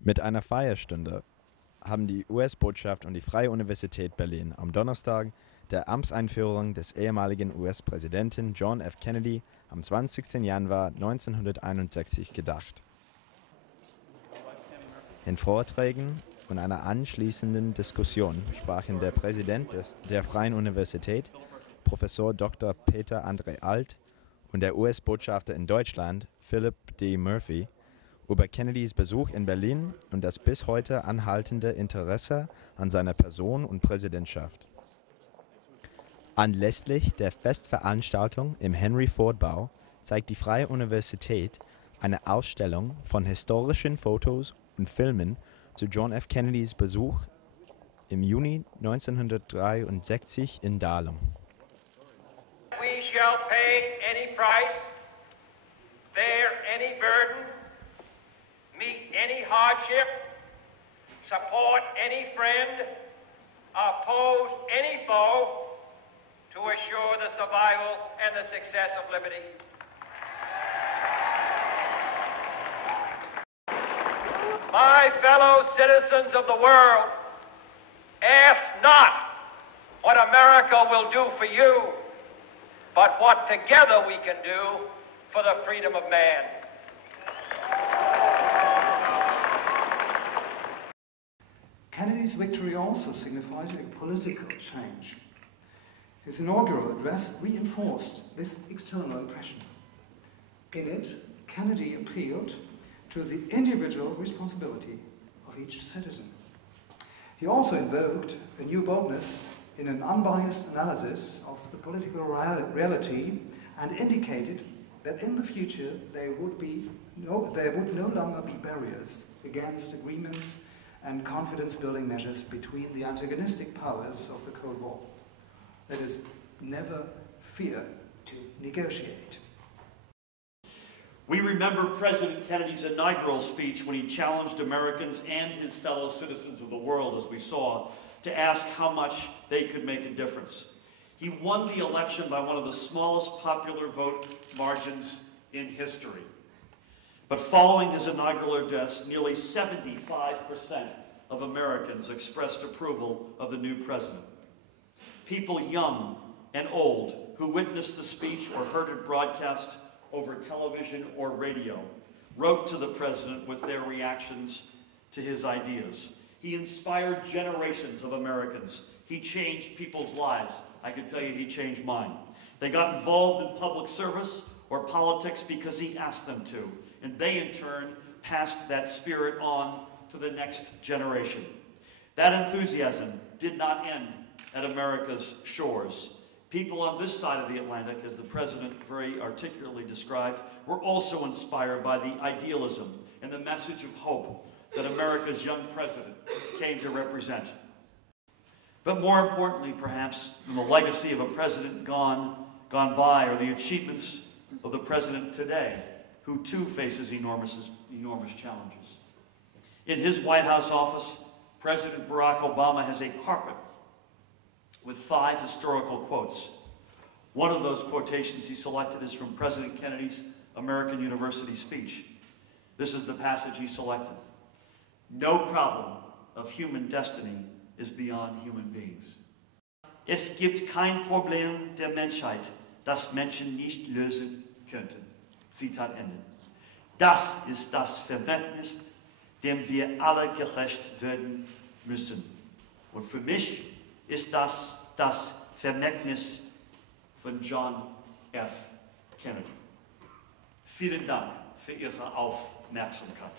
Mit einer Feierstunde haben die US-Botschaft und die Freie Universität Berlin am Donnerstag der Amtseinführung des ehemaligen US-Präsidenten John F. Kennedy am 20. Januar 1961 gedacht. In Vorträgen und einer anschließenden Diskussion sprachen der Präsident der Freien Universität, Professor Dr. Peter André Alt, und der US-Botschafter in Deutschland, Philip D. Murphy, über Kennedys Besuch in Berlin und das bis heute anhaltende Interesse an seiner Person und Präsidentschaft. Anlässlich der Festveranstaltung im Henry-Ford-Bau zeigt die Freie Universität eine Ausstellung von historischen Fotos und Filmen zu John F. Kennedys Besuch im Juni 1963 in Dahlem. We shall pay any price, bear any burden, meet any hardship, support any friend, oppose any foe, to assure the survival and the success of liberty. My fellow citizens of the world, ask not what America will do for you, but what together we can do for the freedom of man. Kennedy's victory also signified a political change. His inaugural address reinforced this external impression. In it, Kennedy appealed to the individual responsibility of each citizen. He also invoked a new boldness in an unbiased analysis of the political reality and indicated that in the future there would no longer be barriers against agreements and confidence-building measures between the antagonistic powers of the Cold War. That is, never fear to negotiate. We remember President Kennedy's inaugural speech when he challenged Americans and his fellow citizens of the world, as we saw, to ask how much they could make a difference. He won the election by one of the smallest popular vote margins in history. But following his inaugural address, nearly 75% of Americans expressed approval of the new president. People young and old who witnessed the speech or heard it broadcast over television or radio wrote to the president with their reactions to his ideas. He inspired generations of Americans. He changed people's lives. I can tell you he changed mine. They got involved in public service or politics because he asked them to, and they in turn passed that spirit on to the next generation. That enthusiasm did not end at America's shores. People on this side of the Atlantic, as the president very articulately described, were also inspired by the idealism and the message of hope that America's young president came to represent. But more importantly, perhaps, than the legacy of a president gone by are the achievements of the president today, who too faces enormous challenges. In his White House office, President Barack Obama has a carpet with 5 historical quotes. One of those quotations he selected is from President Kennedy's American University speech. This is the passage he selected. No problem of human destiny is beyond human beings. Es gibt kein Problem der Menschheit, das Menschen nicht lösen könnten. Zitat Ende. Das ist das Vermächtnis, dem wir alle gerecht werden müssen. Und für mich ist das das Vermächtnis von John F. Kennedy. Vielen Dank für Ihre Aufmerksamkeit.